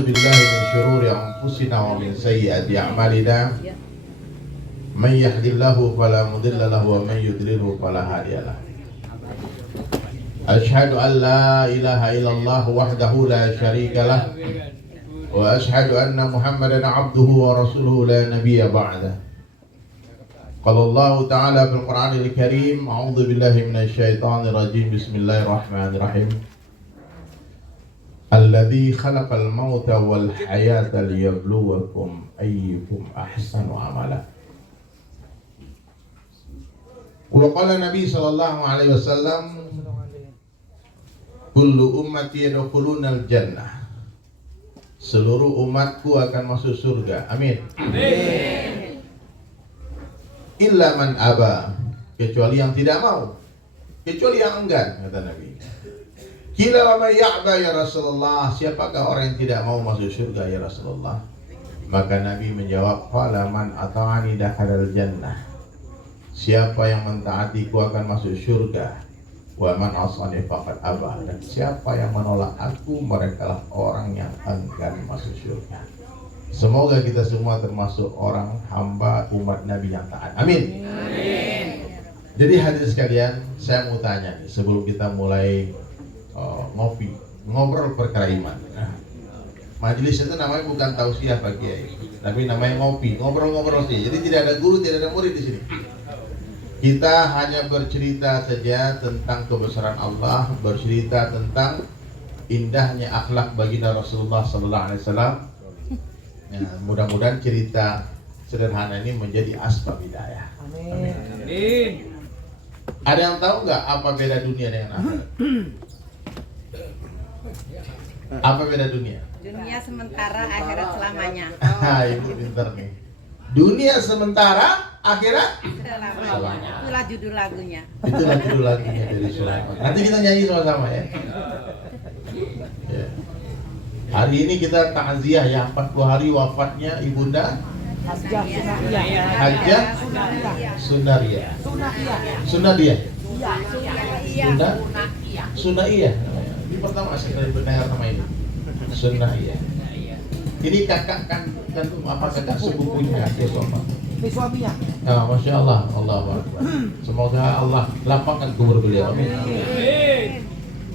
ونعوذ بالله من شرور أنفسنا ومن سيئات أعمالنا من يهد الله فلا مضل له ومن يضلل فلا هادي له أشهد أن لا إله إلا الله وحده لا شريك له وأشهد أن محمدا عبده ورسوله لا نبي بعده قال الله تعالى في القرآن الكريم أعوذ بالله من الشيطان الرجيم بسم الله الرحمن الرحيم الذي خلق الموت والحياة ليبلوكم أيكم أحسن عملا وقال النبي صلى الله عليه وسلم kullu ummati yadkhulunal jannah, seluruh umatku akan masuk surga. Amin. Amin. Illa man aba, kecuali yang tidak mau, kecuali yang enggan, kata Nabi. Qila wa may ya'ba ya Rasulullah, siapakah orang yang tidak mau masuk surga ya Rasulullah? Maka Nabi menjawab, qala man ata'ani dakhalal jannah, siapa yang mentaatiku akan masuk surga. Wa man asani faqad aba, dan siapa yang menolak aku, merekalah orang yang enggan masuk surga. Semoga kita semua termasuk orang hamba umat Nabi yang taat. Amin. Amin. Jadi hadirin sekalian, saya mau tanya nih sebelum kita mulai ngobrol perkara iman. Nah, majelis itu namanya bukan tausiah Pak Kiai, tapi namanya ngopi, ngobrol-ngobrol sih. Jadi tidak ada guru, tidak ada murid di sini. Kita hanya bercerita saja tentang kebesaran Allah, bercerita tentang indahnya akhlak baginda Rasulullah Sallallahu Alaihi Wasallam. Ya, mudah-mudahan cerita sederhana ini menjadi asbab hidayah. Amin. Amin. Ada yang tahu nggak apa beda dunia dengan akhirat? Apa beda dunia? Dunia sementara, akhirat selamanya. Ibu pintar nih. Dunia sementara, akhirat selamanya. Itulah judul lagunya. Itulah judul lagunya dari Sulaiman. Nanti kita nyanyi sama-sama ya. Ya. Hari ini kita takziah ya, 40 hari wafatnya Ibunda Hajjah Sunaria. Sunaiyah. Ini pertama saya kali mendengar nama ini. Sunaiyah. Ini kakak kan apa kakak sepupunya Yosoma. Suaminya. Nah, Masya Allah, Allah Akbar. Semoga Allah lapangkan kubur beliau. Amin.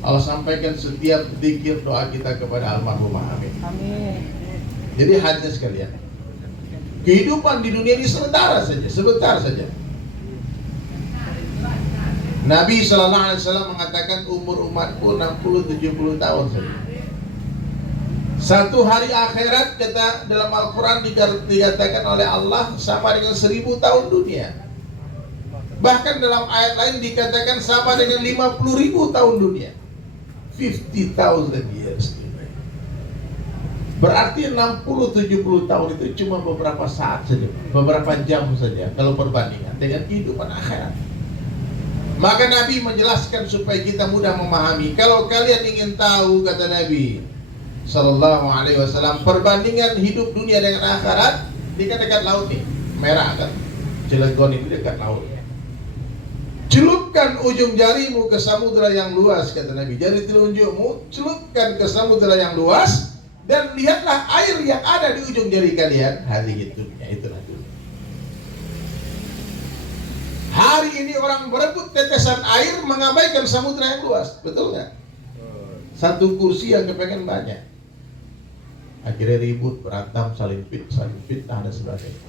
Allah sampaikan setiap zikir doa kita kepada almarhumah. Amin. Amin. Jadi hadirin sekalian, kehidupan di dunia ini sebentar saja. Nabi Sallallahu Alaihi Wasallam mengatakan umur umatku 60-70 tahun saja. Satu hari akhirat kata dalam Al-Quran dikatakan oleh Allah sama dengan 1000 tahun dunia. Bahkan dalam ayat lain dikatakan sama dengan 50.000 tahun dunia. 50,000 years. Berarti 60-70 tahun itu cuma beberapa saat saja, beberapa jam saja kalau perbandingan dengan kehidupan akhirat. Maka Nabi menjelaskan supaya kita mudah memahami. Kalau kalian ingin tahu, kata Nabi Sallallahu Alaihi Wasallam, perbandingan hidup dunia dengan akhirat, di dekat laut nih, merah kan, Cilegon ini dekat laut. Celupkan ujung jarimu ke samudera yang luas, kata Nabi. Jari telunjukmu celupkan ke samudera yang luas, dan lihatlah air yang ada di ujung jari kalian. Hadhihi dunya, itulah dunia. Hari ini orang berebut tetesan air, mengabaikan samudera yang luas, betul nggak? Satu kursi yang kepengen banyak. Akhirnya ribut, berantem, saling fitnah dan sebagainya.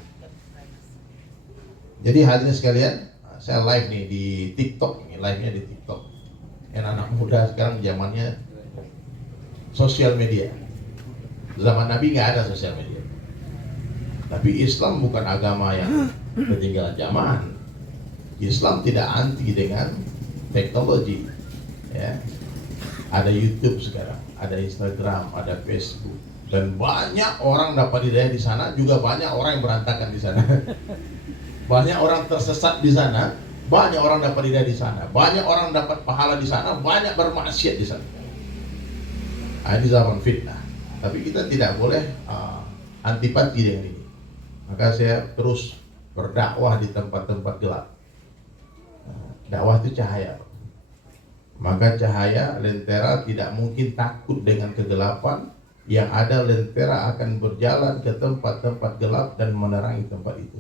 Jadi hadirin sekalian, saya live nih di TikTok, ini live-nya di TikTok. Anak muda sekarang zamannya sosial media. Zaman Nabi nggak ada sosial media. Tapi Islam bukan agama yang ketinggalan zaman. Islam tidak anti dengan teknologi. Ya. Ada YouTube sekarang, ada Instagram, ada Facebook. Dan banyak orang dapat hidayah di sana, juga banyak orang yang berantakan di sana. Banyak orang tersesat di sana, banyak orang dapat hidayah di sana, banyak orang dapat pahala di sana, banyak bermaksiat di sana. Ini zaman fitnah. Tapi kita tidak boleh antipati dengan ini. Maka saya terus berdakwah di tempat-tempat gelap. Dakwah itu cahaya. Maka cahaya lentera tidak mungkin takut dengan kegelapan, Yang ada lentera akan berjalan ke tempat-tempat gelap dan menerangi tempat itu.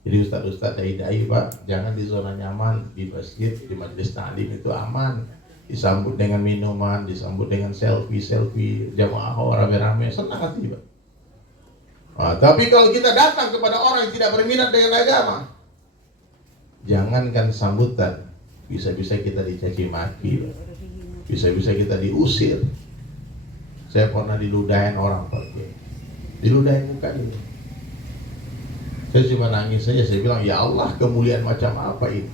Jadi ustaz-ustaz dai-dai Pak, jangan di zona nyaman, di masjid, di majelis taklim itu aman. Disambut dengan minuman, disambut dengan selfie, jamaah rame-rame, senang hati Pak. Tapi kalau kita datang kepada orang yang tidak berminat dengan agama, jangankan sambutan, bisa-bisa kita dicaci maki, bisa-bisa kita diusir. Saya pernah diludahin orang Pak, diludahin muka ini. Saya cuma nangis saja, saya bilang, ya Allah, kemuliaan macam apa ini?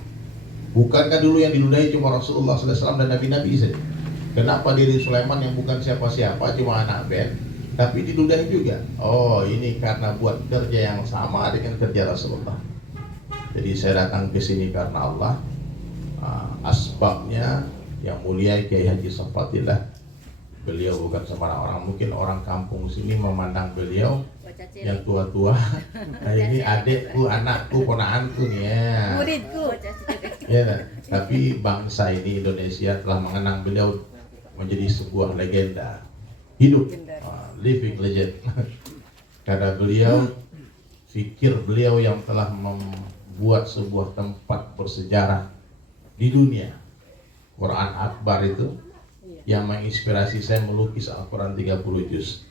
Bukankah dulu yang diludahi cuma Rasulullah SAW dan Nabi-Nabi saja? Kenapa diri Sulaiman yang bukan siapa-siapa, cuma anak band, tapi diludahi juga? Oh, ini karena buat kerja yang sama dengan kerja Rasulullah. Jadi saya datang ke sini karena Allah. Asbabnya yang mulia Kiai Haji Safatillah. Beliau bukan sembarang orang, mungkin orang kampung sini memandang beliau yang tua-tua. Nah, ini adekku, anakku, ponaanku nih ya. Muridku. Ya, tapi bangsa ini Indonesia telah mengenang beliau menjadi sebuah legenda hidup, living legend. Karena beliau, fikir beliau yang telah membuat sebuah tempat bersejarah di dunia. Quran Akbar itu yang menginspirasi saya melukis Al-Quran 30 juz.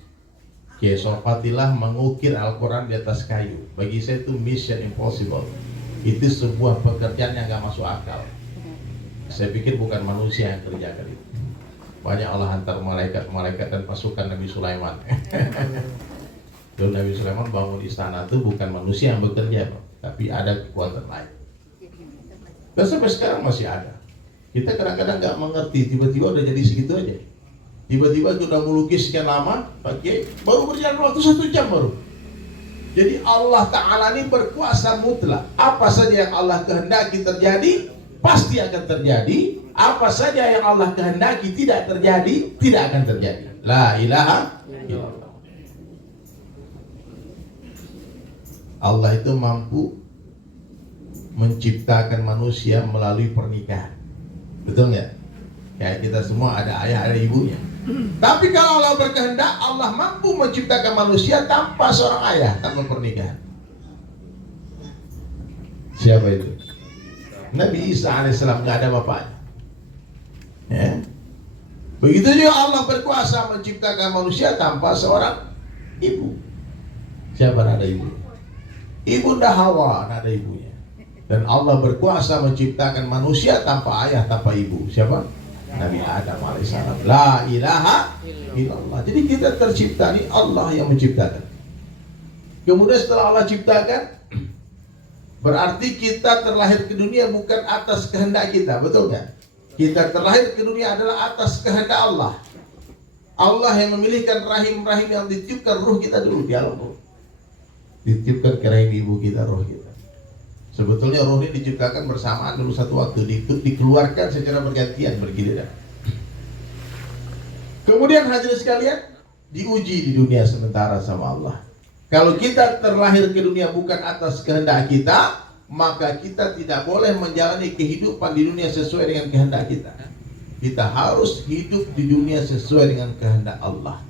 Kiai Safatillah mengukir Al-Quran di atas kayu. Bagi saya itu mission impossible. Itu sebuah pekerjaan yang gak masuk akal. Saya pikir bukan manusia yang kerjakan itu. Banyak Allah hantar malaikat dan pasukan Nabi Sulaiman. Dulu Nabi Sulaiman bangun istana itu bukan manusia yang bekerja, tapi ada kekuatan lain. Dan sampai sekarang masih ada. Kita kadang-kadang nggak mengerti, tiba-tiba udah jadi segitu aja. Tiba-tiba sudah melukis sekian lama, baru berjalan waktu 1 jam baru. Jadi Allah Ta'ala ini berkuasa mutlak. Apa saja yang Allah kehendaki terjadi, pasti akan terjadi. Apa saja yang Allah kehendaki tidak terjadi, tidak akan terjadi. La ilaha illallah. Allah itu mampu menciptakan manusia melalui pernikahan. Betul nggak? Ya, kita semua ada ayah, ada ibunya. Tapi kalau Allah berkehendak, Allah mampu menciptakan manusia tanpa seorang ayah, tanpa pernikahan. Siapa itu? Nabi Isa alaihissalam, nggak ada bapaknya. Ya. Begitu juga Allah berkuasa menciptakan manusia tanpa seorang ibu. Siapa ada ibu? Ibunda Hawa ada ibunya. Dan Allah berkuasa menciptakan manusia tanpa ayah, tanpa ibu. Siapa? Nabi Adam alaihissalam. La ilaha illallah. Jadi kita tercipta, ini Allah yang menciptakan. Kemudian setelah Allah ciptakan, berarti kita terlahir ke dunia bukan atas kehendak kita. Betul nggak? Kita terlahir ke dunia adalah atas kehendak Allah. Allah yang memilihkan rahim-rahim yang ditiupkan ruh kita dulu di alam ruh. Ditiupkan ke rahim ibu kita ruh kita. Sebetulnya roh ini diciptakan bersamaan dulu satu waktu, dikeluarkan secara bergantian, bergiliran. Kemudian hadirin sekalian, diuji di dunia sementara sama Allah. Kalau kita terlahir ke dunia bukan atas kehendak kita, maka kita tidak boleh menjalani kehidupan di dunia sesuai dengan kehendak kita. Kita harus hidup di dunia sesuai dengan kehendak Allah.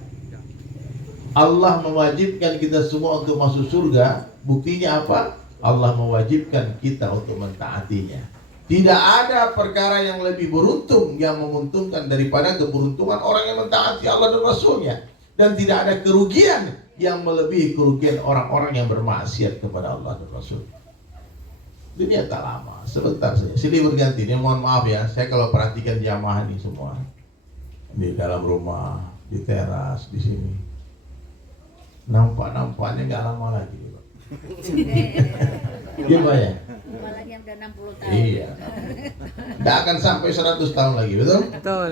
Allah mewajibkan kita semua untuk masuk surga. Buktinya apa? Allah mewajibkan kita untuk mentaatinya. Tidak ada perkara yang lebih beruntung, yang menguntungkan daripada keberuntungan orang yang mentaati Allah dan Rasulnya. Dan tidak ada kerugian yang melebihi kerugian orang-orang yang bermaksiat kepada Allah dan Rasul. Dunia tak lama, sebentar saja, silih berganti. Ini mohon maaf ya, saya kalau perhatikan jamaah ini semua di dalam rumah, di teras, di sini, nampaknya nggak lama lagi. Iya Pak ya? Apalagi yang udah 60 tahun. Iya. Nggak akan sampai 100 tahun lagi, betul? Betul.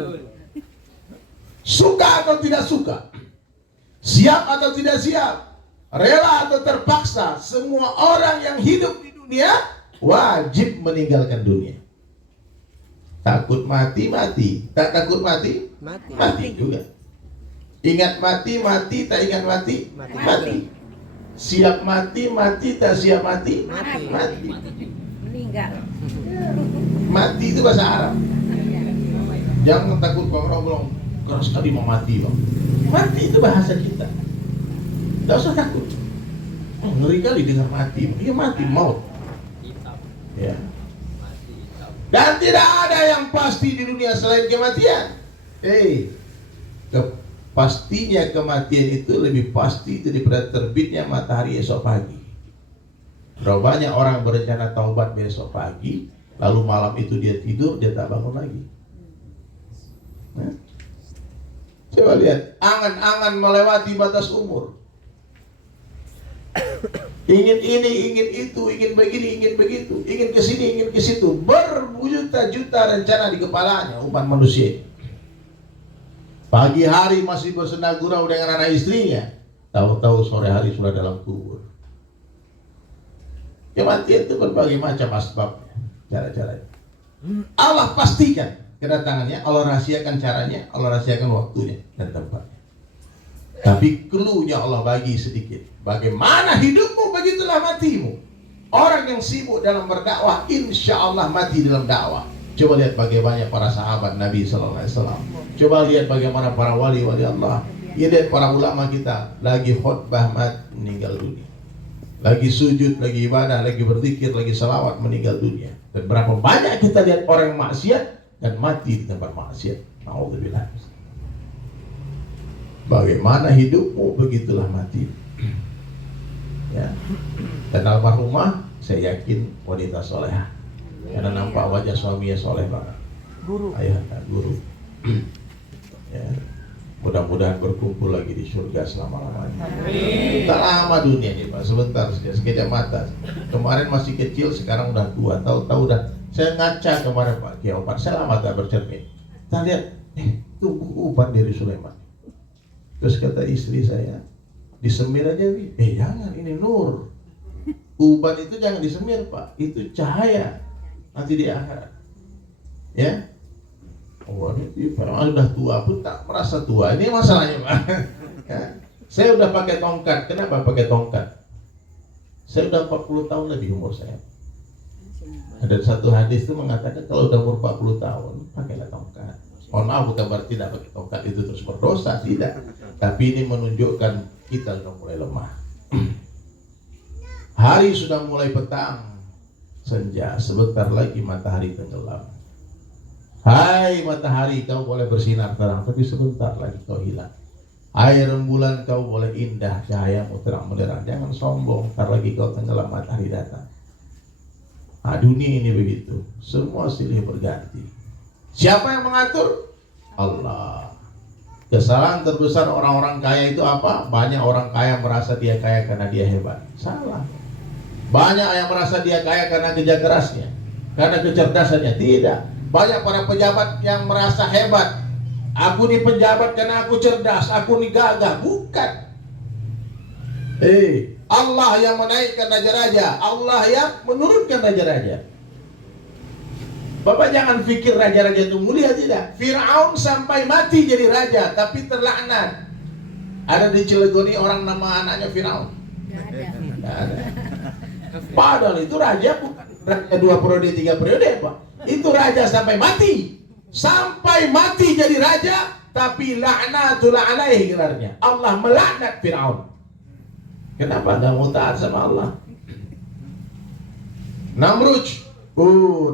Suka atau tidak suka, siap atau tidak siap, rela atau terpaksa, semua orang yang hidup di dunia wajib meninggalkan dunia. Takut mati, mati. Tak takut mati, mati juga. Ingat mati, mati. Tak ingat mati, mati. Siap mati, mati. Tak siap mati, mati. Meninggal. Mati itu bahasa Arab. Jangan takut kalau orang bilang keras sekali mau mati bang. Mati itu bahasa kita. Tidak usah takut. Ngeri kali dengar mati. Iya mati, maut. Ya. Dan tidak ada yang pasti di dunia selain kematian. Pastinya kematian itu lebih pasti daripada terbitnya matahari esok pagi. Berapa banyak orang berencana taubat besok pagi, lalu malam itu dia tidur, dia tak bangun lagi. Nah, coba lihat, angan-angan melewati batas umur. Ingin ini, ingin itu, ingin begini, ingin begitu, ingin kesini, ingin ke situ, berjuta-juta rencana di kepalanya umat manusia. Pagi hari masih bersenda gurau dengan anak istrinya, tahu-tahu sore hari sudah dalam kubur. Kematian itu berbagai macam asbabnya, cara-caranya. Allah pastikan kedatangannya, Allah rahasiakan caranya, Allah rahasiakan waktunya dan tempatnya. Tapi clue-nya Allah bagi sedikit. Bagaimana hidupmu, begitulah matimu. Orang yang sibuk dalam berdakwah, insya Allah mati dalam dakwah. Coba lihat bagaimana para sahabat Nabi SAW. Coba lihat bagaimana para wali-wali Allah. Ya, lihat para ulama kita lagi khutbah meninggal dunia. Lagi sujud, lagi ibadah, lagi berzikir, lagi salawat, meninggal dunia. Dan berapa banyak kita lihat orang yang maksiat dan mati di tempat maksiat. Na'udzubillah. Bagaimana hidupmu, begitulah mati. Ya. Dan almarhumah, saya yakin wanita solehah. Karena nampak wajah suaminya soleh banget. Guru. Ayah, guru. Ya. Mudah-mudahan berkumpul lagi di surga selama-lamanya. Tak lama dunia ini Pak, sebentar saja, sekejap mata. Kemarin masih kecil, sekarang udah tua. Tahu-tahu udah. Saya ngaca kemarin Pak Kiai Opan, saya lama tak bercermin. Kita lihat, tunggu uban dari Sulaiman. Terus kata istri saya, disemir aja, jangan, ini nur. Uban itu jangan disemir Pak, itu cahaya. Nanti di akhirat. Ya. Oh, ini udah tua pun tak merasa tua. Ini masalahnya Pak. Ya. Saya udah pakai tongkat. Kenapa pakai tongkat? Saya udah 40 tahun lebih umur saya. Ada satu hadis itu mengatakan kalau udah umur 40 tahun pakailah tongkat. Mohon maaf, bukan berarti tidak pakai tongkat itu terus berdosa, tidak. Tapi ini menunjukkan kita sudah mulai lemah. Hari sudah mulai petang, senja, sebentar lagi matahari tenggelam. Hai matahari, kau boleh bersinar terang, tapi sebentar lagi kau hilang. Hai rembulan, kau boleh indah, cahayamu terang menerang. Jangan sombong, ntar lagi kau tenggelam, matahari datang. Nah, dunia ini begitu, semua silih berganti. Siapa yang mengatur? Allah. Kesalahan terbesar orang-orang kaya itu apa? Banyak orang kaya merasa dia kaya karena dia hebat. Salah. Banyak yang merasa dia kaya karena kerja kerasnya, karena kecerdasannya. Tidak. Banyak para pejabat yang merasa hebat. Aku ini pejabat karena aku cerdas, aku ini gagah. Bukan. Allah yang menaikkan raja-raja, Allah yang menurunkan raja-raja. Bapak jangan pikir raja-raja itu mulia, tidak. Fir'aun sampai mati jadi raja, tapi terlaknat. Ada di Cilegon ini orang nama anaknya Fir'aun? Tidak ada. Padahal itu raja bukan raja 2 periode, 3 periode Pak. Itu raja sampai mati. Sampai mati jadi raja, tapi laknatul alaihi gelarnya. Allah melaknat Fir'aun. Kenapa enggak mau taat sama Allah? Namrud.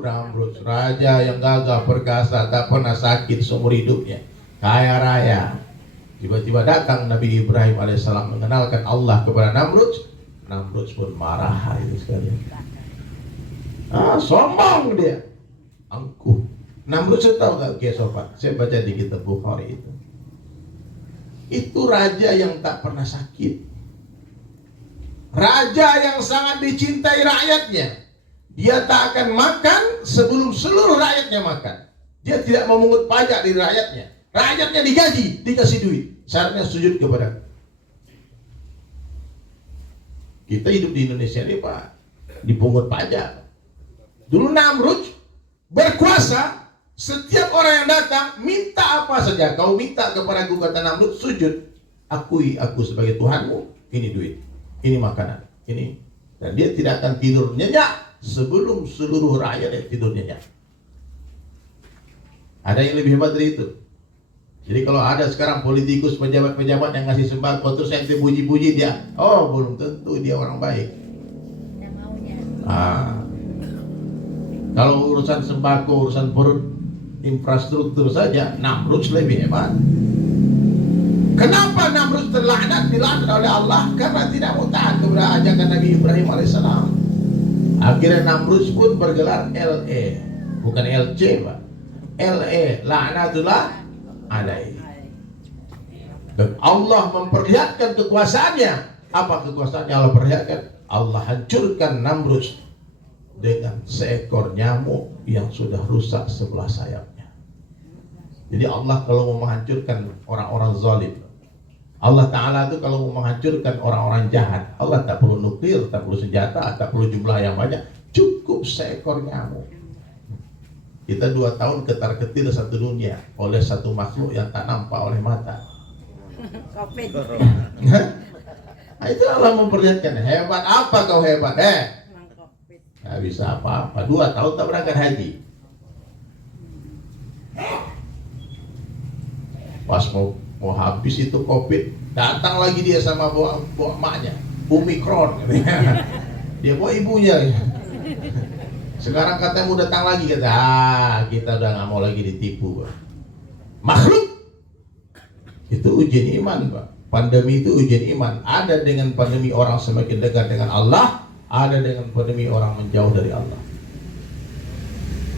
Namrud, raja yang gagah perkasa, tak pernah sakit seumur hidupnya, kaya raya. Tiba-tiba datang Nabi Ibrahim alaihissalam mengenalkan Allah kepada Namrud. Namrud pun marah itu sekali. Sombong dia, angkuh. Namrud saya tahu nggak Kiai Sopan? Saya baca di kitab Bukhari itu. Itu raja yang tak pernah sakit, raja yang sangat dicintai rakyatnya. Dia tak akan makan sebelum seluruh rakyatnya makan. Dia tidak memungut pajak dari rakyatnya. Rakyatnya digaji, dikasih duit. Syaratnya sujud kepada. Kita hidup di Indonesia ini Pak, dipungut pajak. Dulu Namrud berkuasa, setiap orang yang datang minta apa saja. Kau minta kepada gugatan Namrud, sujud. Akui aku sebagai Tuhanmu, ini duit, ini makanan, ini. Dan dia tidak akan tidur nyenyak sebelum seluruh rakyat tidur nyenyak. Ada yang lebih hebat dari itu? Jadi kalau ada sekarang politikus, pejabat-pejabat yang ngasih sembako terus yang puji-puji dia, oh belum tentu dia orang baik. Yang maunya. Kalau urusan sembako, urusan perut, infrastruktur saja, Namrud lebih hebat. Kenapa Namrud terlaknat, dilaknat oleh Allah? Karena tidak mau taat kepada ajakan Nabi Ibrahim alaihissalam. Akhirnya Namrud pun bergelar LE, bukan LC, Pak. LE, laknatullah alaihi. Dan Allah memperlihatkan kekuasaannya. Apa kekuasaannya Allah perlihatkan? Allah hancurkan Namrud dengan seekor nyamuk yang sudah rusak sebelah sayapnya. Jadi Allah kalau mau menghancurkan orang-orang zalim, Allah Ta'ala itu kalau mau menghancurkan orang-orang jahat, Allah tak perlu nuklir, tak perlu senjata, tak perlu jumlah yang banyak, cukup seekor nyamuk. Kita 2 tahun ketar-ketir satu dunia oleh satu makhluk yang tak nampak oleh mata. Covid. Nah, itu Allah memperlihatkan, hebat apa kau hebat, Emang Covid. Nggak bisa apa-apa, 2 tahun tak berangkat haji. Pas mau habis itu Covid, datang lagi dia sama bawa emaknya, Omikron. Dia bawa ibunya. Sekarang katanya mau datang lagi, kata, kita udah nggak mau lagi ditipu, Pak. Makhluk itu ujian iman, Pak. Pandemi itu ujian iman. Ada dengan pandemi orang semakin dekat dengan Allah, ada dengan pandemi orang menjauh dari Allah.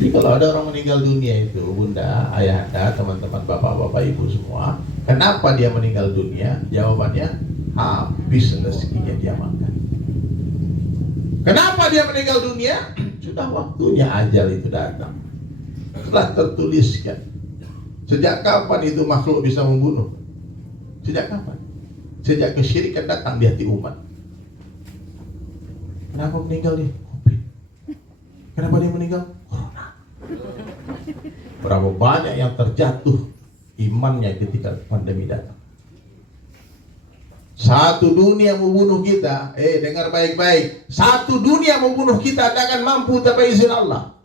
Jadi kalau ada orang meninggal dunia itu, bunda, ayahanda, teman-teman, bapak-bapak, ibu semua, kenapa dia meninggal dunia? Jawabannya, habis rezekinya dia makan. Kenapa dia meninggal dunia? Sudah waktunya ajal itu datang. Telah tertuliskan. Sejak kapan itu makhluk bisa membunuh? Sejak kapan? Sejak kesyirikan datang di hati umat. Kenapa meninggal dia? Covid. Kenapa dia meninggal? Corona. Berapa banyak yang terjatuh imannya ketika pandemi datang. Satu dunia membunuh kita, dengar baik-baik. Satu dunia membunuh kita tak akan mampu tanpa izin Allah.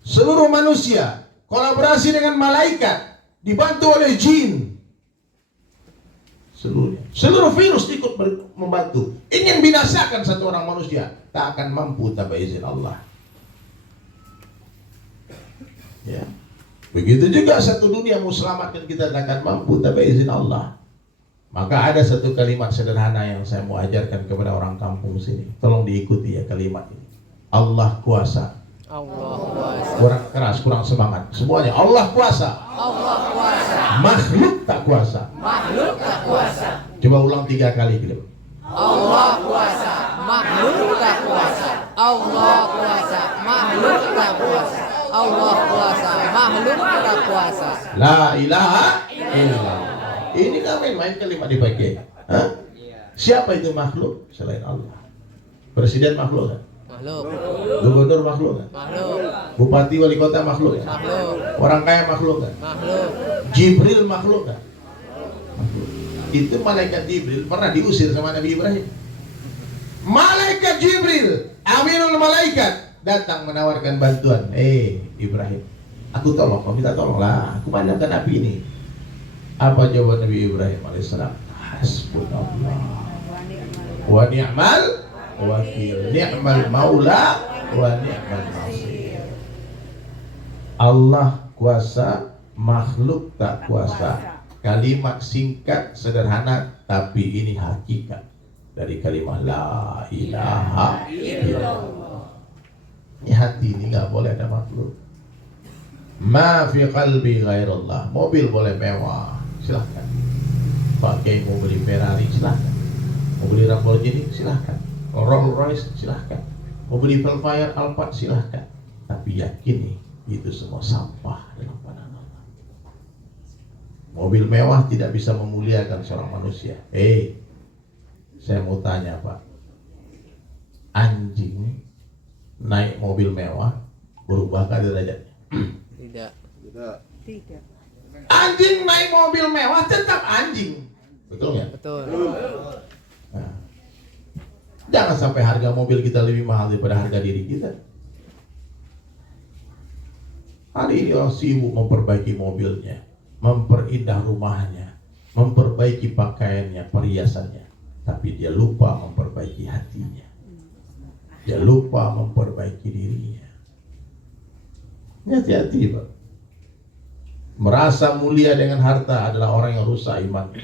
Seluruh manusia kolaborasi dengan malaikat, dibantu oleh jin. Seluruh virus ikut membantu. Ingin binasakan satu orang manusia, tak akan mampu tanpa izin Allah. Ya. Begitu juga satu dunia mau selamatkan kita tak akan mampu tanpa izin Allah. Maka ada satu kalimat sederhana yang saya mau ajarkan kepada orang kampung sini. Tolong diikuti ya kalimat ini. Allah kuasa. Allah kuasa. Kurang keras, kurang semangat. Semuanya Allah kuasa. Allah kuasa. Makhluk tak kuasa. Makhluk tak kuasa. Coba ulang 3 kali gitu. Allah kuasa. Makhluk tak kuasa. Allah kuasa. Makhluk tak kuasa. Allah kuasa. Makhluk tak kuasa. La ilaha illallah. Ini kan main-main kalimat dipakai. Hah? Siapa itu makhluk selain Allah? Presiden makhluk kan? Makhluk. Gubernur makhluk kan? Makhluk. Bupati wali kota makhluk kan? Makhluk. Orang kaya makhluk kan? Makhluk. Jibril makhluk kan? Makhluk. Itu malaikat Jibril pernah diusir sama Nabi Ibrahim. Malaikat Jibril, Aminul Malaikat, datang menawarkan bantuan. Ibrahim, aku tolong, kau minta tolong lah, aku padamkan api ini. Apa jawaban Nabi Ibrahim alaihissalam? Hasbunallah wa ni'mal wakil, ni'mal maula wa ni'mal nasir. Allah kuasa, makhluk tak kuasa. Kalimat singkat, sederhana, tapi ini hakikat dari kalimat la ilaha illallah. Ini hati ini nggak boleh ada makhluk. Ma fi qalbi ghairullah. Mobil boleh mewah, silahkan. Pakai mau beli Ferrari, silahkan. Mau beli Lamborghini, silahkan. Rolls Royce, silahkan. Mau beli Velfire, Alphard, silahkan. Tapi yakini itu semua sampah dalam pandangan Allah. Mobil mewah tidak bisa memuliakan seorang manusia. Saya mau tanya Pak, anjing naik mobil mewah berubahkah derajatnya? Tidak. Tidak. Anjing naik mobil mewah tetap anjing, betul nggak? Betul. Nah, jangan sampai harga mobil kita lebih mahal daripada harga diri kita. Hari ini orang sibuk memperbaiki mobilnya, memperindah rumahnya, memperbaiki pakaiannya, perhiasannya, tapi dia lupa memperbaiki hatinya. Dia lupa memperbaiki dirinya. Hati-hati, Pak. Merasa mulia dengan harta adalah orang yang rusak iman.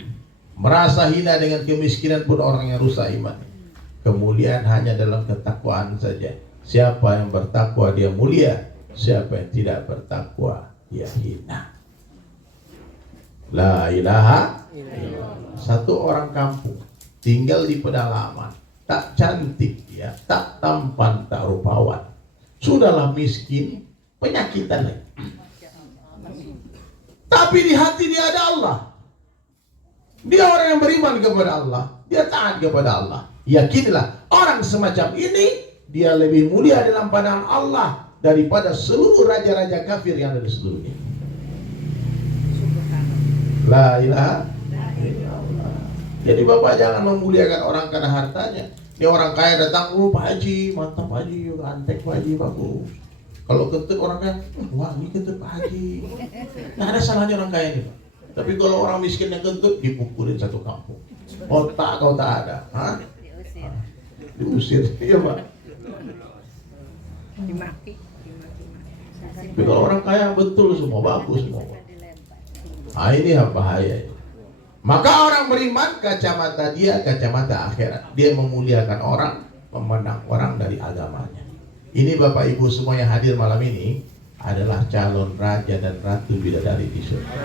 Merasa hina dengan kemiskinan pun orang yang rusak iman. Kemuliaan hanya dalam ketakwaan saja. Siapa yang bertakwa dia mulia, siapa yang tidak bertakwa dia hina. La ilaha illallah. Satu orang kampung tinggal di pedalaman, tak cantik ya, tak tampan, tak rupawan. Sudahlah miskin, penyakitan lagi. Tapi di hati dia ada Allah. Dia orang yang beriman kepada Allah, dia taat kepada Allah. Yakinlah orang semacam ini dia lebih mulia dalam pandangan Allah daripada seluruh raja-raja kafir yang ada di seluruh dunia. La ilaha illallah. Jadi Bapak jangan memuliakan orang karena hartanya. Dia orang kaya datang, oh Pak Haji, mantap Pak Haji, antek Pak Haji, bagus. Kalau kentut orang kaya, wah ini kentut Pak Haji. Nah ada salahnya orang kaya ini Pak. Tapi kalau orang miskin yang kentut, dipukulin satu kampung. Otak kau tak ada. Hah? Diusir, iya Pak. Dimaki. Tapi kalau orang kaya betul semua, bagus semua. Nah ini bahaya. Maka orang beriman, kacamata dia kacamata akhirat. Dia memuliakan orang, memandang orang dari agamanya. Ini Bapak Ibu semua yang hadir malam ini adalah calon raja dan ratu bidadari di surga.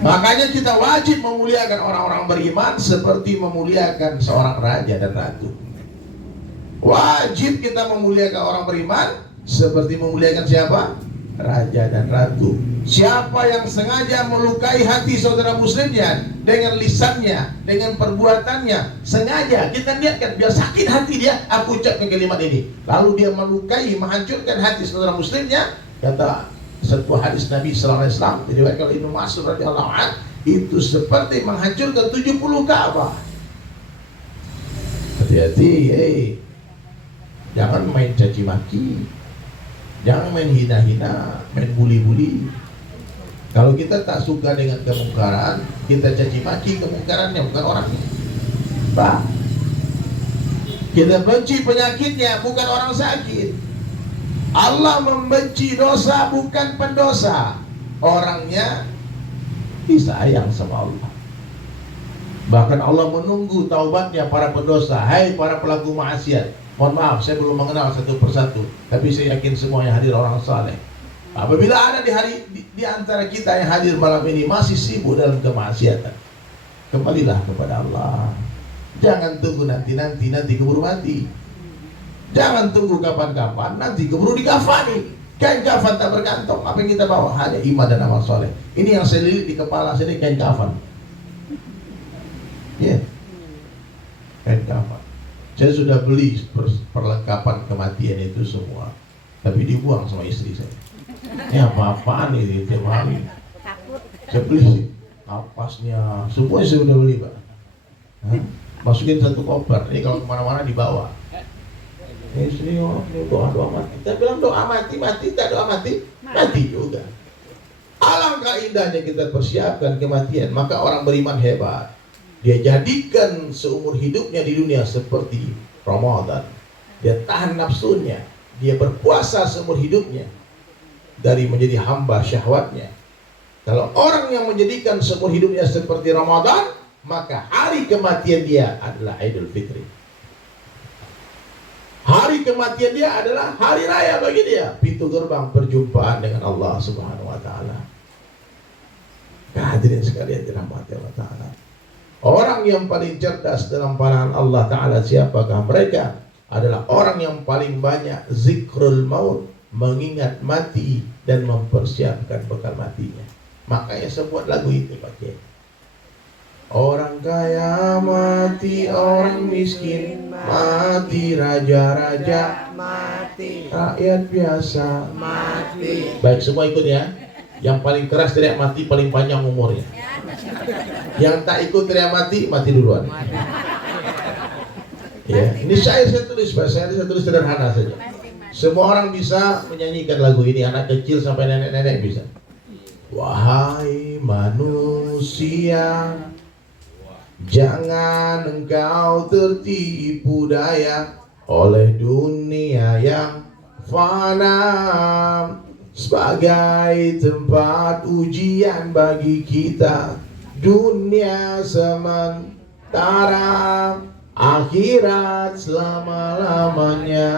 Makanya kita wajib memuliakan orang-orang beriman seperti memuliakan seorang raja dan ratu. Wajib kita memuliakan orang beriman seperti memuliakan siapa? Raja dan ratu. Siapa yang sengaja melukai hati saudara muslimnya dengan lisannya, dengan perbuatannya, sengaja kita lihatkan biar sakit hati dia, aku ucapkan kalimat ini. Lalu dia melukai, menghancurkan hati saudara muslimnya, kata sebuah hadis Nabi sallallahu alaihi wasallam diriwayatkan oleh Ibnu Mas'ud radhiyallahu anhu, itu seperti menghancurkan 70 Ka'bah. Hati-hati, jangan main caci maki, jangan main hina-hina, main bully-bully. Kalau kita tak suka dengan kemungkaran, kita caci maki kemungkarannya, bukan orangnya. Pak, kita benci penyakitnya, bukan orang sakit. Allah membenci dosa, bukan pendosa. Orangnya disayang sama Allah. Bahkan Allah menunggu taubatnya para pendosa. Hai para pelaku maksiat, mohon maaf saya belum mengenal satu persatu, tapi saya yakin semua yang hadir orang saleh. Apabila ada di antara kita yang hadir malam ini masih sibuk dalam kemaksiatan, kembalilah kepada Allah. Jangan tunggu nanti keburu mati. Jangan tunggu kapan-kapan, nanti keburu dikafani. Kain kafan tak berkantong. Apa yang kita bawa? Hanya iman dan amal soleh. Ini yang saya lilit di kepala saya, kain kafan. Ya, kain kafan. Saya sudah beli perlengkapan kematian itu semua, tapi dibuang sama istri saya. Ini apa-apaan ini tiap hari. Saya beli kapasnya, semuanya saya sudah beli Pak. Masukin satu koper, ini kalau kemana-mana dibawa. Istri doa mati. Kita bilang doa mati, tak doa mati juga. Alangkah indahnya kita persiapkan kematian. Maka orang beriman hebat, dia jadikan seumur hidupnya di dunia seperti Ramadan. Dia tahan nafsunya, dia berpuasa seumur hidupnya dari menjadi hamba syahwatnya. Kalau orang yang menjadikan seumur hidupnya seperti Ramadan, maka hari kematian dia adalah Idul Fitri. Hari kematian dia adalah hari raya bagi dia, pintu gerbang perjumpaan dengan Allah Subhanahu wa taala. Hadirin sekalian dirahmati Allah taala. Orang yang paling cerdas dalam pandangan Allah taala siapakah mereka? Adalah orang yang paling banyak zikrul maut, mengingat mati dan mempersiapkan bekal matinya. Makanya saya buat lagu itu Pak Kiai. Orang kaya mati, orang miskin mati, raja-raja mati, rakyat biasa mati. Baik, semua ikut ya. Yang paling keras teriak mati, paling panjang umurnya. Yang tak ikut teriak mati, mati duluan. Ya, ini saya tulis Pak, saya tulis sederhana saja. Semua orang bisa menyanyikan lagu ini, anak kecil sampai nenek-nenek bisa. Wahai manusia, jangan engkau tertipu daya oleh dunia yang fana, sebagai tempat ujian bagi kita. Dunia sementara, akhirat selama-lamanya.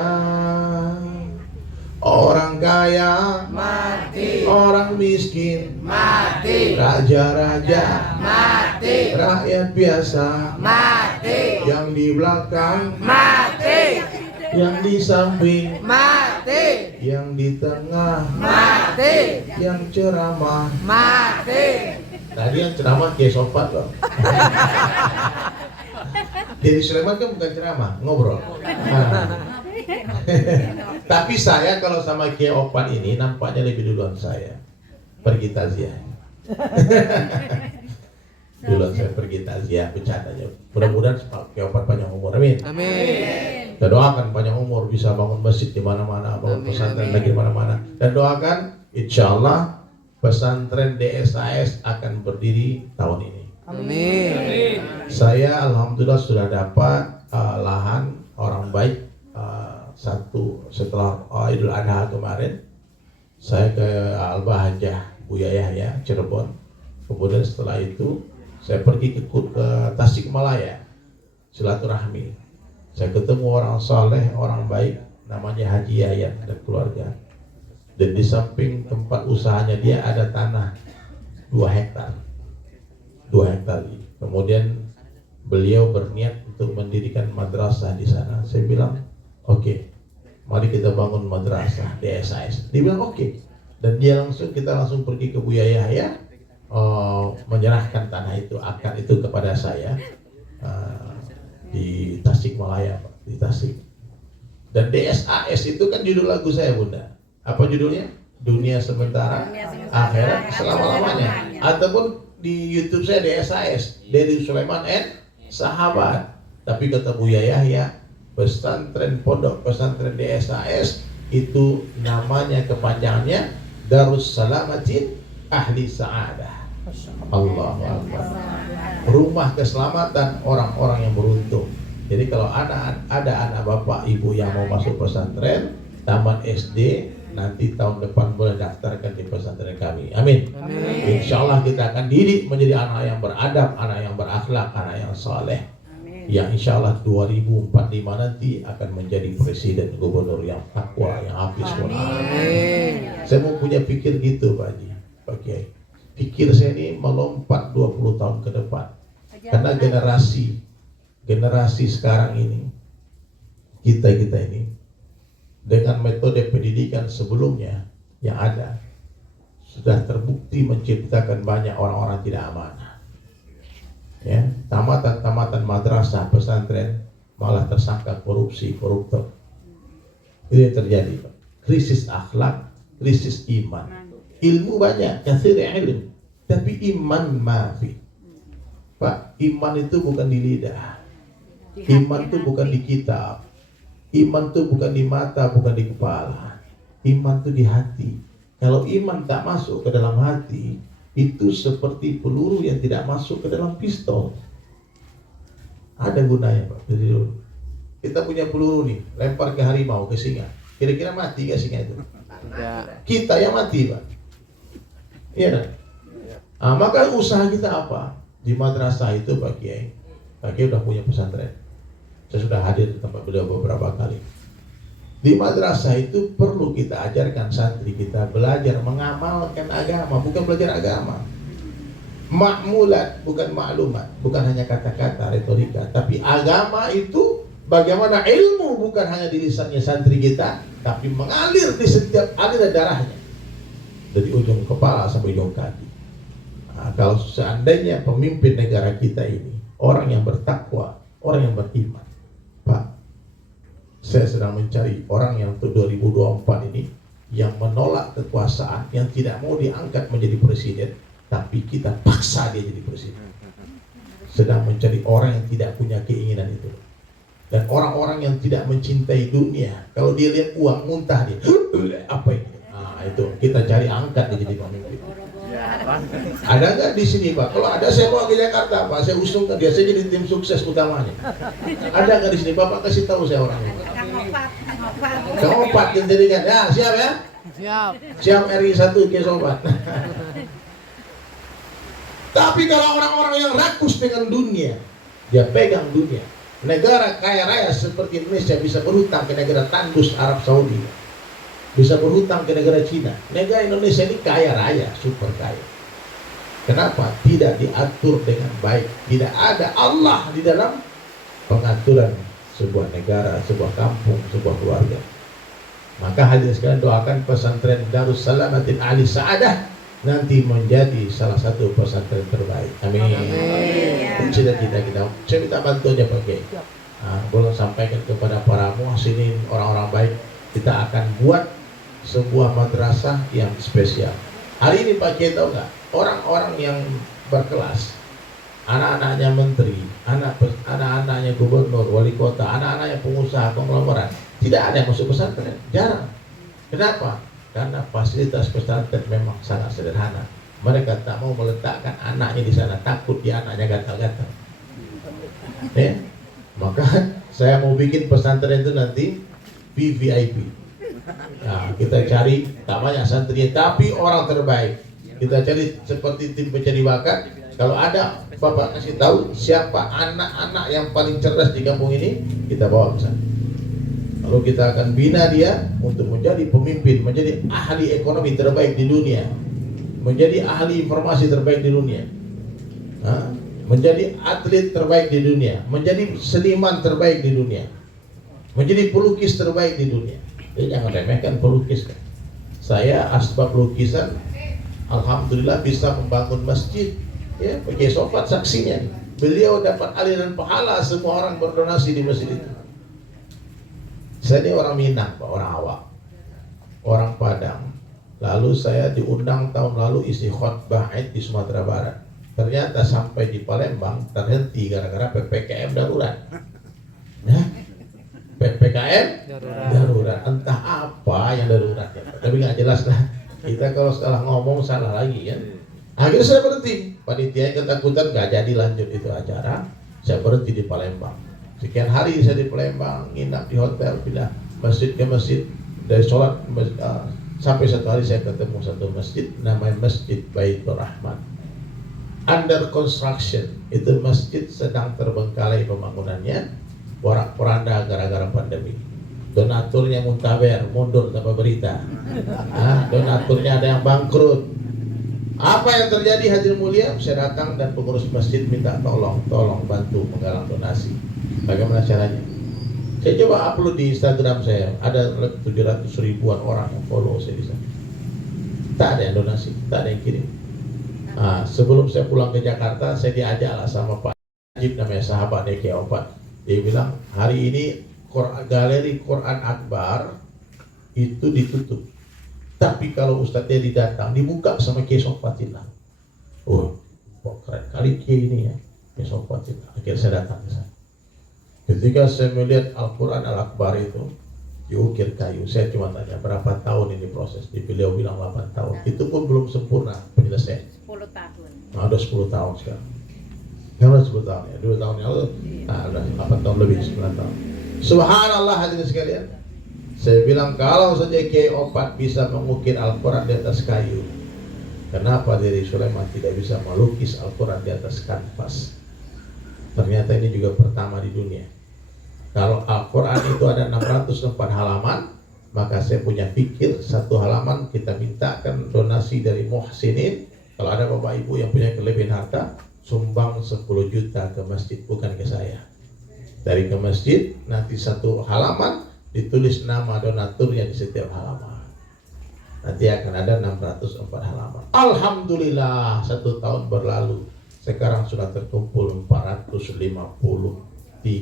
Orang kaya mati, orang miskin mati, raja-raja mati, rakyat biasa mati, yang di belakang mati, yang di samping mati, yang di tengah mati, yang ceramah mati. Tadi yang ceramah Kiai Sopat loh. Jadi Sulaiman kan bukan ceramah, ngobrol. Nah. Tapi saya kalau sama Kiai Opan ini nampaknya lebih duluan saya pergi takziah. Duluan saya pergi takziah, bercandanya. Mudah-mudahan Kiai Opan panjang umur, amin. Amin. Kita doakan panjang umur, bisa bangun masjid di mana-mana, bangun pesantren lagi di mana-mana. Dan doakan insya Allah pesantren DSAS akan berdiri tahun ini. Amin. Saya alhamdulillah sudah dapat lahan orang baik. Satu setelah Idul Adha kemarin saya ke Al-Bahjah Buya Yahya Cirebon. Kemudian setelah itu saya pergi ke Tasikmalaya silaturahmi. Saya ketemu orang saleh, orang baik namanya Haji Yayat dan keluarga. Dan di samping tempat usahanya dia ada tanah 2 hektar. 2 hektar. Kemudian beliau berniat untuk mendirikan madrasah di sana. Saya bilang, oke, mari kita bangun madrasah DSAS. Dia bilang oke. Dan kita langsung pergi ke Buya Yahya, menyerahkan tanah itu, akar itu kepada saya di Tasikmalaya, Pak, di Tasik. Dan DSAS itu kan judul lagu saya, Bunda. Apa judulnya? Dunia sementara, akhirat selama-lamanya. Ataupun di YouTube saya DSAS, Dedi Sulaiman and Sahabat. Tapi kata Buya Yahya, pesantren pondok pesantren DSAS itu namanya kepanjangannya Darus Salamatin Ahli Sa'adah. Allahu Akbar. Rumah keselamatan orang-orang yang beruntung. Jadi kalau ada anak bapak ibu yang mau masuk pesantren taman SD, nanti tahun depan boleh daftarkan di pesantren kami. Amin. Amin. Insya Allah kita akan didik menjadi anak yang beradab, anak yang berakhlak, anak yang saleh. Yang insya Allah 2045 nanti akan menjadi presiden gubernur yang takwa, yang hafiz Quran. Amin. Saya mau punya pikir gitu Pak Haji, Pak Kiai. Pikir saya ini melompat 20 tahun ke depan. Karena generasi sekarang ini, kita ini dengan metode pendidikan sebelumnya yang ada sudah terbukti menciptakan banyak orang-orang tidak amanah. Ya, tamatan madrasah pesantren malah tersangka koruptor. Itu yang terjadi, Pak. Krisis akhlak, krisis iman. Ilmu banyak, katsir ilm, tapi iman mafi. Pak, iman itu bukan di lidah. Iman itu bukan di kitab. Iman itu bukan di mata, bukan di kepala. Iman itu di hati. Kalau iman tak masuk ke dalam hati, itu seperti peluru yang tidak masuk ke dalam pistol. Ada gunanya, Pak. Jadi kita punya peluru nih, lempar ke harimau, ke singa. Kira-kira mati gak singa itu? Tidak. Kita yang mati, Pak. Iya kan? Nah, maka usaha kita apa? Di madrasah itu, Pak Kiai. Pak Kiai udah punya pesantren. Saya sudah hadir di tempat beliau beberapa kali. Di madrasah itu perlu kita ajarkan santri kita belajar mengamalkan agama, bukan belajar agama. Makmulat, bukan maklumat, bukan hanya kata-kata retorika, tapi agama itu bagaimana ilmu bukan hanya di lisannya santri kita, tapi mengalir di setiap aliran darahnya, dari ujung kepala sampai ujung kaki. Nah, kalau seandainya pemimpin negara kita ini orang yang bertakwa, orang yang beriman, Pak, saya sedang mencari orang yang untuk 2024 ini yang menolak kekuasaan, yang tidak mau diangkat menjadi presiden, tapi kita paksa dia jadi presiden. Sedang mencari orang yang tidak punya keinginan itu. Dan orang-orang yang tidak mencintai dunia, kalau dia lihat uang muntah dia, apa ini? Nah itu kita cari angkat dia jadi pemimpin. Ada nggak di sini Pak? Kalau ada saya bawa ke Jakarta Pak, saya usungkan dia saya jadi tim sukses utamanya. Ada nggak di sini Bapak kasih tahu saya orangnya. Kang Opat yang jadikan. Ya siap ya? Siap. Siap RI 1 ke sobat. Tapi kalau orang-orang yang rakus dengan dunia, dia pegang dunia. Negara kaya raya seperti Indonesia bisa berhutang ke negara tandus Arab Saudi, bisa berhutang ke negara Cina. Negara Indonesia ini kaya raya, super kaya. Kenapa? Tidak diatur dengan baik. Tidak ada Allah di dalam pengaturan sebuah negara, sebuah kampung, sebuah keluarga. Maka hadirin sekalian doakan pesantren Darus Salamatin Ali Sa'adah nanti menjadi salah satu pesantren terbaik. Amin. Cita-cita kita. Saya minta bantuannya Pak Kiai. Boleh sampaikan kepada para muhsinin, orang-orang baik. Kita akan buat sebuah madrasah yang spesial. Hari ini Pak Kiai tahu nggak? Orang-orang yang berkelas, anak-anaknya menteri, anak-anaknya gubernur, wali kota, anak-anaknya pengusaha, konglomerat, tidak ada yang masuk pesantren. Jarang. Kenapa? Karena fasilitas pesantren memang sangat sederhana. Mereka tak mau meletakkan anaknya di sana, takut dia anaknya gatal-gatal. Ya, maka saya mau bikin pesantren itu nanti VVIP. Nah, kita cari tak banyak santri, tapi orang terbaik. Kita cari seperti tim pencari bakat. Kalau ada, Bapak kasih tahu siapa anak-anak yang paling cerdas di kampung ini, kita bawa ke sana. Lalu kita akan bina dia untuk menjadi pemimpin, menjadi ahli ekonomi terbaik di dunia, menjadi ahli informasi terbaik di dunia, menjadi atlet terbaik di dunia, menjadi seniman terbaik di dunia, menjadi pelukis terbaik di dunia. Jadi jangan remehkan pelukis. Saya asbab lukisan, alhamdulillah bisa membangun masjid. Ya, pakai sofat saksinya. Beliau dapat aliran pahala, semua orang berdonasi di masjid itu. Saya ini orang Minang, Pak, orang awak, orang Padang. Lalu saya diundang tahun lalu isi khutbah Id di Sumatera Barat. Ternyata sampai di Palembang terhenti gara-gara PPKM darurat. Nah, PPKM darurat. Entah apa yang darurat ya, tapi nggak jelas lah. Kita kalau salah ngomong salah lagi ya. Akhirnya saya berhenti. Panitia ketakutan nggak jadi lanjut itu acara. Saya berhenti di Palembang. Sekian hari saya di Palembang, nginap di hotel, pindah masjid ke masjid, dari sholat sampai satu hari saya ketemu satu masjid, namanya Masjid Baitur Rahman. Under construction, itu masjid sedang terbengkalai pembangunannya, porak-poranda gara-gara pandemi. Donaturnya muntaber, mundur tanpa berita. Donaturnya ada yang bangkrut. Apa yang terjadi hadirin mulia? Saya datang dan pengurus masjid minta tolong bantu menggalang donasi. Bagaimana caranya? Saya coba upload di Instagram saya, ada 700 ribuan orang yang follow saya di sana. Tak ada yang donasi, tak ada yang kirim. Sebelum saya pulang ke Jakarta, saya diajak lah sama Pak Najib, namanya sahabat Kiai Opat. Dia bilang hari ini galeri Quran Akbar itu ditutup. Tapi kalau Ustadz Dedi datang, dibuka sama Kiai Sofatillah. Oh, keren kali Kiai ini ya, Kiai Sofatillah. Akhirnya saya datang ke sana. Ketika saya melihat Al-Quran Al-Akbar itu diukir kayu, saya cuma tanya berapa tahun ini proses. Beliau bilang 8 tahun. Itu pun belum sempurna penyelesaian. 10 tahun. Nah, udah 10 tahun sekarang. Ya udah 10 tahun ya. 2 tahun yang lalu, udah 8 tahun lebih, 9 tahun. Subhanallah hadirin sekalian. Saya bilang kalau saja Kiai Opat bisa mengukir Al-Quran di atas kayu, kenapa Diri Sulaiman tidak bisa melukis Al-Quran di atas kanvas? Ternyata ini juga pertama di dunia. Kalau Al-Quran itu ada 604 halaman, maka saya punya pikir satu halaman kita mintakan donasi dari muhsinin. Kalau ada bapak ibu yang punya kelebihan harta, sumbang 10 juta ke masjid, bukan ke saya. Dari ke masjid, nanti satu halaman ditulis nama donaturnya di setiap halaman. Nanti akan ada 604 halaman. Alhamdulillah, 1 tahun berlalu. Sekarang sudah terkumpul 453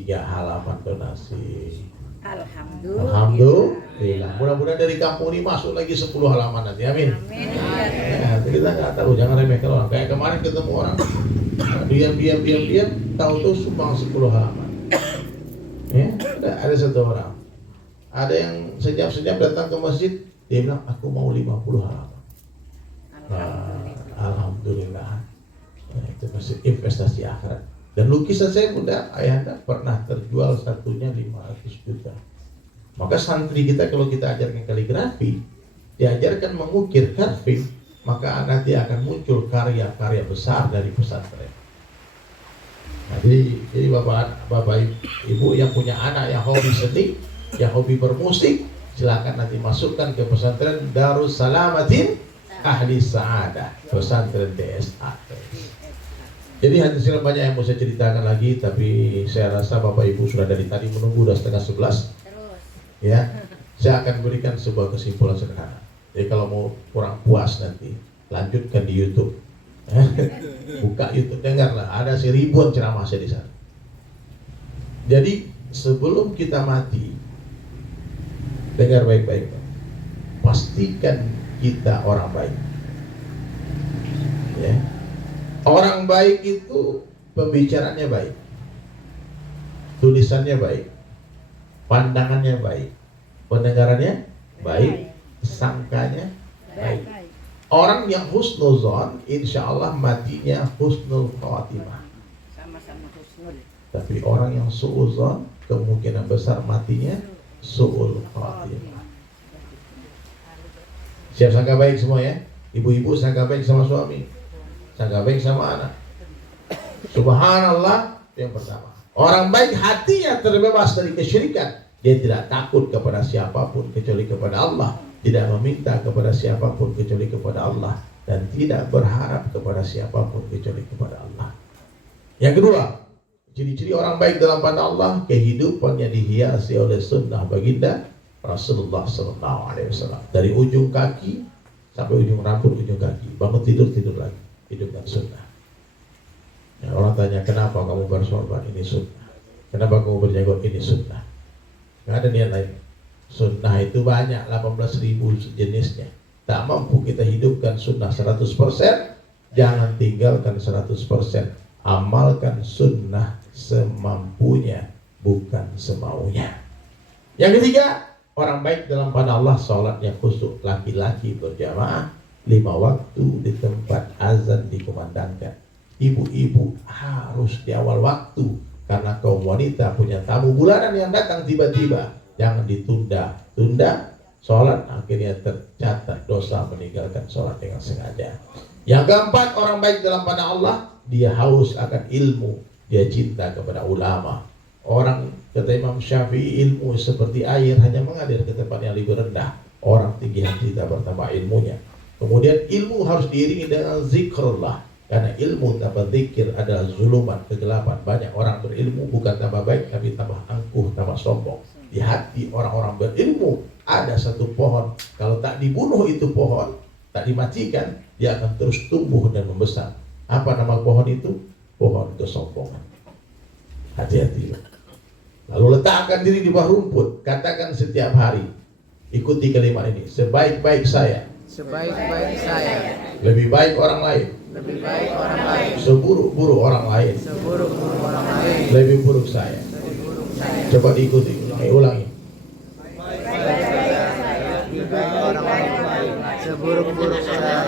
halaman donasi. Alhamdulillah. Mudah-mudahan dari kampung ini masuk lagi 10 halaman nanti. Amin. Ya, kita nggak tahu, jangan remehkan orang. Kayak kemarin ketemu orang, diam, tahu-tahu sumbang 10 halaman. Ya, ada satu orang. Ada yang senyap-senyap datang ke masjid, dia bilang aku mau 50 halaman. Alhamdulillah. alhamdulillah. Nah, itu masih investasi akhirat. Dan lukisan saya muda, ayahanda pernah terjual satunya 500 juta. Maka santri kita kalau kita ajarkan kaligrafi, diajarkan mengukir carving, maka nanti akan muncul karya-karya besar dari pesantren. Nah, jadi bapak ibu yang punya anak yang hobi seni, yang hobi bermusik, silakan nanti masukkan ke pesantren Darus Salamatin Ahli Sa'adah, pesantren DSA. Jadi hasil banyak yang mau saya ceritakan lagi, tapi saya rasa bapak ibu sudah dari tadi menunggu, udah 10:30. Terus. Ya, saya akan berikan sebuah kesimpulan sederhana. Jadi kalau mau kurang puas nanti, lanjutkan di YouTube. Buka YouTube, dengarlah, ada seribuan ceramah saya di sana. Jadi sebelum kita mati, dengar baik-baik, pastikan kita orang baik. Ya. Orang baik itu pembicaranya baik, tulisannya baik, pandangannya baik, pendengarannya baik, sangkanya baik. Orang yang husnuzon, insya Allah matinya husnul khawatimah. Sama-sama husnul. Tapi orang yang suuzon, kemungkinan besar matinya suul khawatimah. Siap sangka baik semua ya. Ibu-ibu sangka baik sama suami, sangka baik sama anak. Subhanallah, yang pertama. Orang baik hatinya terbebas dari kesyirikan. Dia tidak takut kepada siapapun kecuali kepada Allah, tidak meminta kepada siapapun kecuali kepada Allah, dan tidak berharap kepada siapapun kecuali kepada Allah. Yang kedua, ciri-ciri orang baik dalam pandang Allah, kehidupannya dihiasi oleh sunnah baginda Rasulullah SAW. Dari ujung kaki sampai ujung rambut, ujung kaki. Bangun tidur, tidur lagi. Hidupkan sunnah. Ya, orang tanya, kenapa kamu bersorban? Ini sunnah. Kenapa kamu berjenggot? Ini sunnah. Nggak ada niat lain. Sunnah itu banyak, 18.000 jenisnya. Tak mampu kita hidupkan sunnah 100%, jangan tinggalkan 100%. Amalkan sunnah semampunya, bukan semaunya. Yang ketiga, orang baik dalam pandang Allah, sholatnya khusyuk, laki-laki berjamaah 5 waktu di tempat azan dikumandangkan. Ibu-ibu harus di awal waktu, karena kaum wanita punya tamu bulanan yang datang tiba-tiba. Jangan ditunda-tunda sholat, akhirnya tercatat dosa meninggalkan sholat dengan sengaja. Yang keempat, orang baik dalam pandang Allah, dia haus akan ilmu, dia cinta kepada ulama. Orang, kata Imam Syafi'i, ilmu seperti air hanya mengalir ke tempat yang lebih rendah. Orang tinggi hati tak bertambah ilmunya. Kemudian ilmu harus diiringi dengan zikrullah, karena ilmu tanpa zikir adalah zuluman, kegelapan. Banyak orang berilmu bukan tambah baik, tapi tambah angkuh, tambah sombong. Di hati orang-orang berilmu ada satu pohon, kalau tak dibunuh itu pohon, tak dimatikan, dia akan terus tumbuh dan membesar. Apa nama pohon itu? Pohon kesombongan. Hati-hati. Lalu letakkan diri di bawah rumput, katakan setiap hari, ikuti kalimat ini, sebaik-baik saya, sebaik-baik saya, lebih baik orang lain, lebih baik orang lain, seburuk-buruk orang lain, seburuk-buruk orang lain, lebih buruk saya. lebih buruk saya. Coba diikuti, ulangi. Lebih baik orang lain, seburuk-buruk saya.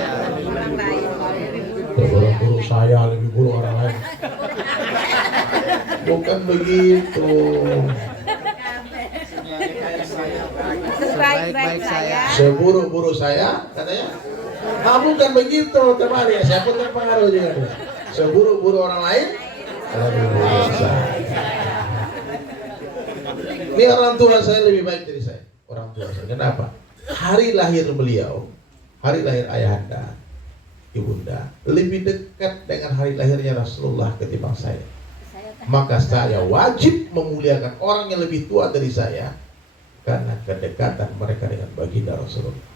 Seburuk-buruk saya, lebih buruk orang lain. Bukan begitu. Sebaik-baik saya. Seburuk-buruk saya, katanya. Bukan begitu, terbalik. Saya pun terpengaruh juga. Seburuk-buruk orang lain, lebih buruk saya. Ini orang tua saya lebih baik dari saya. Orang tua saya. Kenapa? Hari lahir beliau, hari lahir ayahanda, ibunda, lebih dekat dengan hari lahirnya Rasulullah ketimbang saya. Maka saya wajib memuliakan orang yang lebih tua dari saya, karena kedekatan mereka dengan baginda Rasulullah.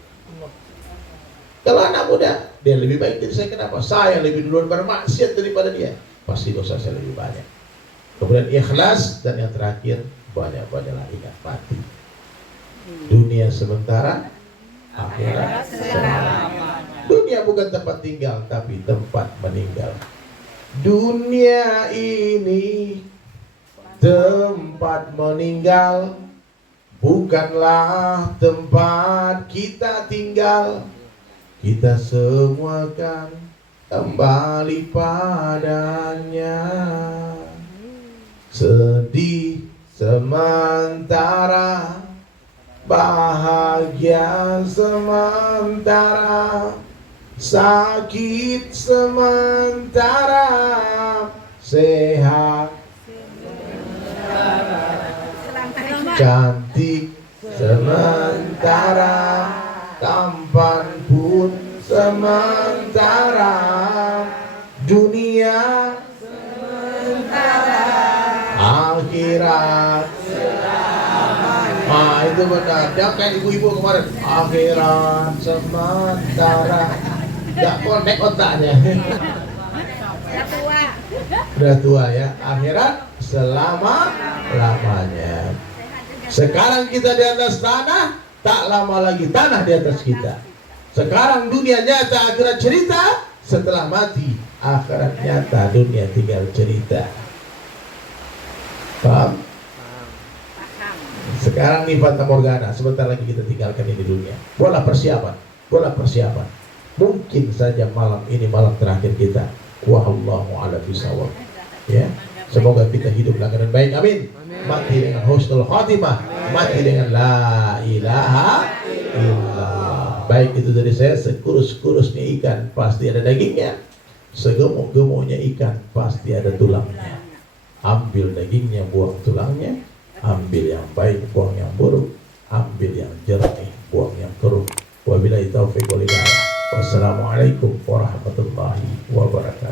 Kalau anak muda, dia lebih baik dari saya. Kenapa? Saya lebih duluan bermaksiat daripada dia, pasti dosa saya lebih banyak. Kemudian ikhlas, dan yang terakhir, banyak-banyaklah ingat mati. Dunia sementara, akhirat selama. Dunia bukan tempat tinggal, tapi tempat meninggal. Dunia ini tempat meninggal, bukanlah tempat kita tinggal. Kita semua kan kembali padanya. Sedih sementara, bahagia sementara, sakit sementara, sehat cantik sementara, tampan pun sementara, dunia sementara, akhirat itu benar. Jangan kayak ibu-ibu kemarin, akhirat sementara, nggak connect otaknya. Udah tua ya. Akhirat selama-lamanya. Sekarang kita di atas tanah, tak lama lagi tanah di atas kita. Sekarang dunia nyata, akhirat cerita. Setelah mati, akhirat nyata, dunia tinggal cerita. Paham? Sekarang nih fata morgana, sebentar lagi kita tinggalkan ini dunia. Bola persiapan, bola persiapan. Mungkin saja malam ini malam terakhir kita. Wallahu a'lam bishawab. Ya, semoga kita hidup dengan baik. Amin. Mati dengan husnul khotimah, mati dengan la ilaha illallah. Baik itu dari saya. Sekurus-kurusnya ikan pasti ada dagingnya, segemuk-gemuknya ikan pasti ada tulangnya. Ambil dagingnya, buang tulangnya. Ambil yang baik, buang yang buruk. Ambil yang jernih, buang yang keruh. Wabillahi taufiq wal hidayah. Wassalamualaikum warahmatullahi wabarakatuh.